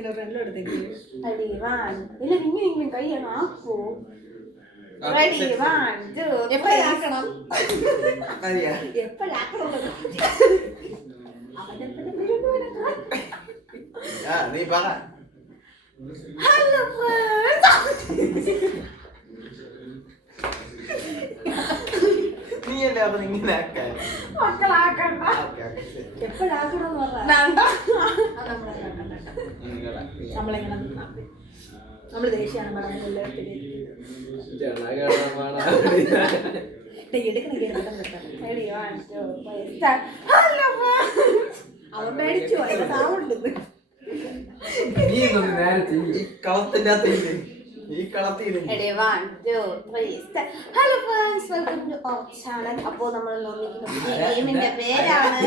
ഇങ്ങനെ ഫ്രണ്ടിലെടുത്തേക്ക് റെഡി 1 ഇല്ല ഇങ്ങനെ കൈ അങ്ങ് ആക്കൂ റെഡി 1 2 എപ്പോഴാക്കണം നീ പറ. ഹലോ നീയല്ലേ അപ്പൊ ഇങ്ങനെ ആക്കാൻ മക്കളാക്കണ്ട എപ്പോഴാക്കണം നമ്മളെങ്ങനെ നമ്മള് ദേഷ്യാണ് മേഡം അവൻ മേടിച്ചു താവുണ്ടെന്ന് ഈ കളത്തിന്റെ അകത്തില്ലേ ഈ കളത്തിൽ hello friends welcome to our channel. അപ്പോൾ നമ്മൾ നോക്കിക്കുന്ന ഗെയിമിന്റെ പേരാണ്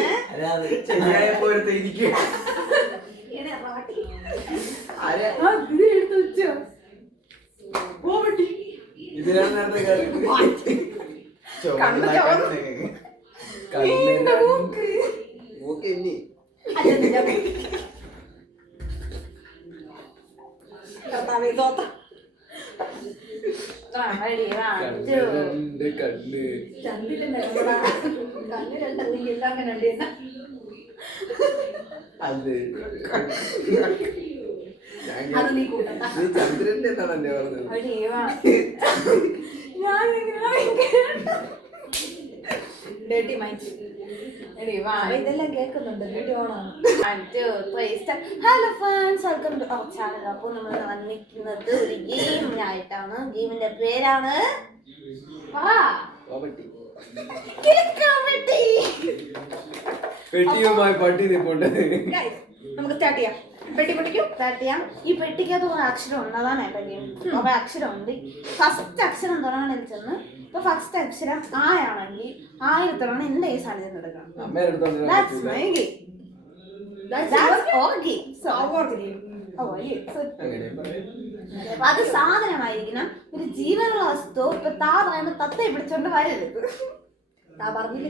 ഇതെല്ലാം കേൾക്കുന്നുണ്ട്. Hello friends welcome to our channel. അപ്പോൾ നമ്മൾ വന്നിരിക്കുന്നത് ഒരു ഗെയിമിനായിട്ടാണ്. ഗെയിമിന്റെ പേരാണ് നമുക്ക് സ്റ്റാർട്ട് ചെയ്യാം. പെട്ടി പൊട്ടിക്കും സ്റ്റാർട്ട് ചെയ്യാം. ഈ പെട്ടിക്കകത്ത് കുറെ അക്ഷരം ഉണ്ട്. അതാണ് എന്റെ ഗെയിം. കുറെ അക്ഷരം ഉണ്ട്. ഫസ്റ്റ് അക്ഷരം തുടങ്ങണമെന്ന് ചെന്ന് ഇപ്പൊ ഫസ്റ്റ് അക്ഷരം ആയാണെങ്കിൽ ആയിരത്തോളം എന്റെ ഈ സാധനം എടുക്കണം. അത് സാധനമായിരിക്കണം. ഒരു ജീവനുള്ള വസ്തു. ഇപ്പൊ താ പറയുമ്പോ തത്തയെ പിടിച്ചോണ്ട് വരരുത്. താ പറഞ്ഞില്ല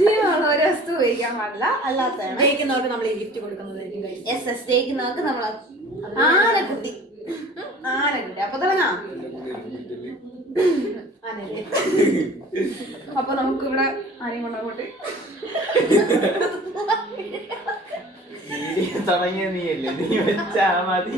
ജീവനുള്ള ഒരു വസ്തു ഉപയോഗിക്കാൻ പാടില്ല. അല്ലാത്തതാണ് ജയിക്കുന്നവർക്ക് നമ്മൾ ഗിഫ്റ്റ് കൊടുക്കുന്നതായിരിക്കും. ജയിക്കുന്നവർക്ക് നമ്മൾ ആനക്കുട്ടി അപ്പൊ തുടങ്ങാം. അപ്പൊ നമുക്ക് ഇവിടെ ആരെയും കൊണ്ടോട്ടെ തുടങ്ങിയ നീയല്ലേ, നീ വെച്ചാ മതി.